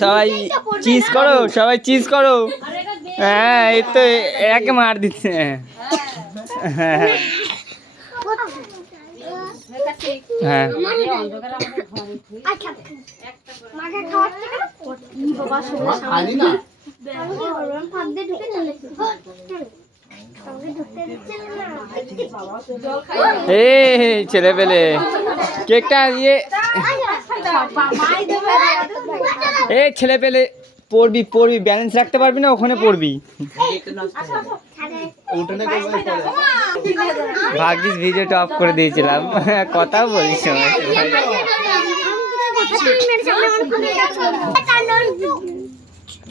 সবাই চিজ করো, সবাই চিজ করো। হ্যাঁ এই তো একে মার দিচ্ছে। হ্যাঁ হ্যাঁ এই ছেলে পেলে কেকটা ইয়ে এই ছেলে পেলে পড়বি পড়বি, ব্যালেন্স রাখতে পারবি না, ওখানে পড়বি। ভাগ্যিস ভিডিওটা অফ করে দিয়েছিলাম, কথা বলিস সময়।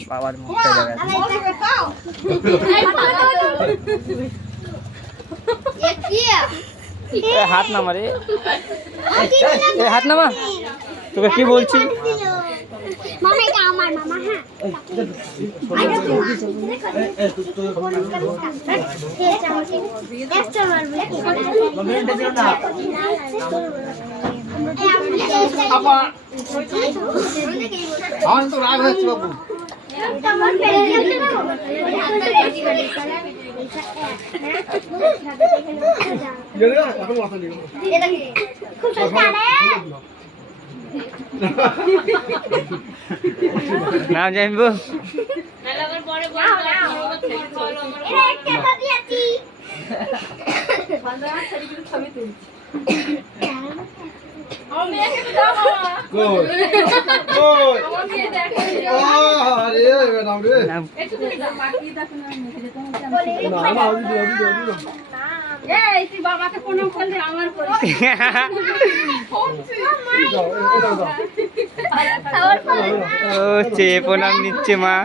বাবার মুখটা যাবে, হাত নামা রে, হাত নামা। তোকে কি বলছি, না জানবো বাবাকে প্রণাম করলে আমার প্রণাম নিচ্ছে মা।